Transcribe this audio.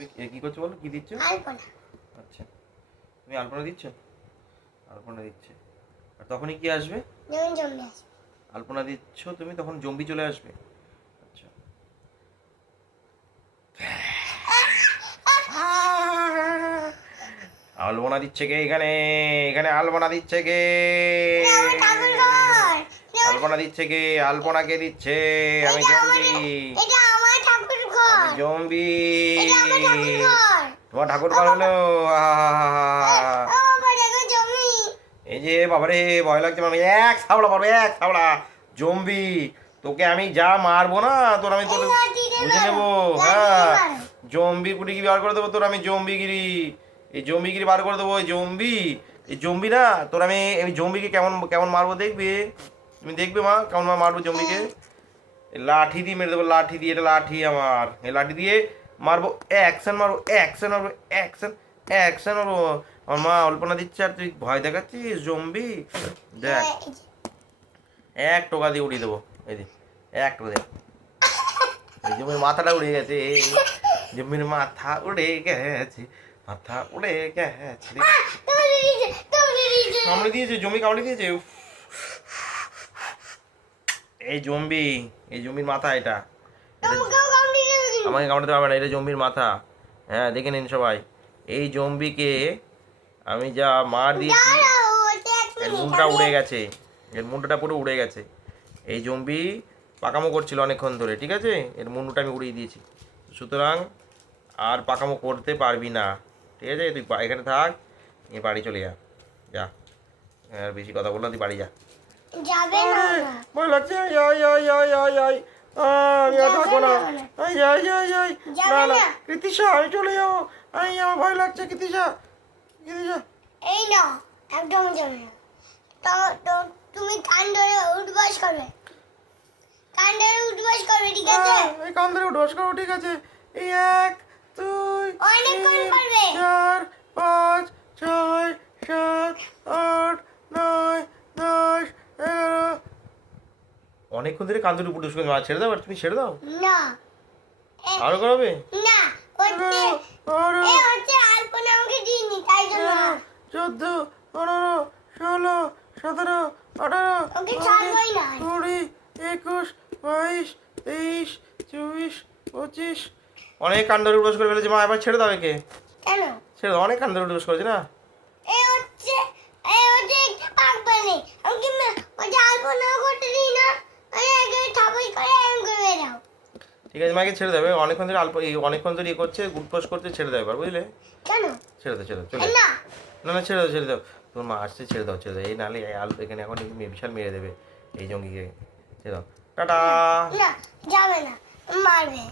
তুমি কি করছো বলো, কি দিচ্ছ? আলপনা। আচ্ছা, তুমি আলপনা দিচ্ছ? আলপনা দিচ্ছে। আর তখনই কি আসবে? যেমন জম্বি আসবে। আলপনা দিচ্ছ তুমি, তখন জম্বি চলে আসবে। আচ্ছা, আলপনা দিচ্ছে কে এখানে? এখানে আলপনা দিচ্ছে কে? এটা আমার ঠাকুর ঘর। আলপনা দিচ্ছে কে? আলপনা কে দিচ্ছে? আমি এটা জম্বি। এটা আমার ঠাকুর ঘর। আমি জম্বি। এটা আমার ঠাকুর ঘর। তোমার ঠাকুর ঘর হলো? ও বাবা দেখো জম্বি। এই যে বাবারে, ভয় লাগছে মামি। এক থাবড়া মারবো, এক থাবড়া। জম্বি, তোকে আমি যা মারবো না, তোর আমি তোর এই লাঠিতে বুঝে মারো, নেবো। লাঠিতে হ্যাঁ, মারো। জম্বি গুটি কি বার করে দেবো তোর আমি, জম্বিগিরি। এই জম্বিগিরি বার করে দেবো। এই জম্বি, এই জম্বি না তোর আমি, এই জম্বিকে কেমন কেমন মারবো দেখবে? তুমি দেখবে মা কেমন মারবো জম্বিকে। এই লাঠি দিয়ে মেরে দেবো, লাঠি দিয়ে। এটা লাঠি আমার, এই লাঠি দিয়ে মারবো। অ্যাকশন মারবো, অ্যাকশন মারবো, অ্যাকশন অ্যাকশন মারবো। আমার মা অল্পনা দিচ্ছে আর তুই ভয় দেখাচ্ছিস জম্বি। দেখ, এক টোকা দিয়ে উড়িয়ে দেবো। এই যে এক টোকা দিয়ে, এই জমির মাথাটা উড়ে গেছে, জমির মাথা উড়ে গেছে, মাথা উড়ে গেছে। কামড়ে দিয়েছে, জমি কামড়ে দিয়েছে। উফ। এই জম্বি, এই জম্বির মাথা এটা। আমাকে কামড়াতে পারবে না, এটা জম্বির মাথা। হ্যাঁ, দেখে নিন সবাই। এই জম্বিকে আমি যা মার দিয়েছি, এর মুন্ডটা উড়ে গেছে, এর মুন্ডটা পুরো উড়ে গেছে। এই জম্বি পাকামো করছিল অনেকক্ষণ ধরে, ঠিক আছে? এর মুন্ডটা আমি উড়িয়ে দিয়েছি, সুতরাং আর পাকামো করতে পারবি না, ঠিক আছে? তুই এখানে থাক, নিয়ে বাড়ি চলে যা, যা। আর বেশি কথা বললাম, তুই বাড়ি যা। যাবে না। ভয় লাগছে। I I I I I I, আমি আর থাকবো না। আই আই আই আই, না না কৃতিশা, আমি চলে যাবো। আই, আমার ভয় লাগছে কৃতিশা, কৃতিশা। এই না, একদম যাবে না। তো তো তুমি কান ধরে উঠবাস করবে, কান ধরে উঠবাস করবে, ঠিক আছে? এই কান ধরে উঠবাস করো, ঠিক আছে? এই 1 2 অনেকক্ষণ 3 করবে। 4 5 6 7 8 9 10 11। অনেকক্ষণ ধরে কান ধরে উঠবাস করছো, ছেড়ে দাও, আর তুমি ছেড়ে দাও। না, আরো করাবে? না, হচ্ছে আরো এই হচ্ছে আলপনা আমাকে দিইনি, তাই জন্য। 14 15 16 17 18 ওকে ছাড়বই না। 20 21 22 23 24 25। অনেক কান ধরে উঠবাস করে ফেলেছে মা, এবার ছেড়ে দাও একে। কেন? ছেড়ে দাও, অনেক কান ধরে উঠবাস করেছে না। এই হচ্ছে একটা পাক বানে আমাকে ওটা আলপনা করতে দিই না। আগে ঠাকুর করে এম করে দাও। ঠিক আছে, মাকে ছেড়ে দেবে। অনেকক্ষণ ধরে অনেকক্ষণ ধরে করছে, উঠবাস করছে, ছেড়ে দেবে এবার, বুঝলে? কেন? ছেড়ে দাও, ছেড়ে দাও, চলে না, না না, ছেড়ে দাও, ছেড়ে দাও। তোমার মা আসছে, ছেড়ে দাও, ছেড়ে দাও। এই নাহলে এই এখানে এখন বিশাল মেরে দেবে এই জঙ্গিকে। ছেড়ে দাও, টাটা। না, যাবে না, মারবে।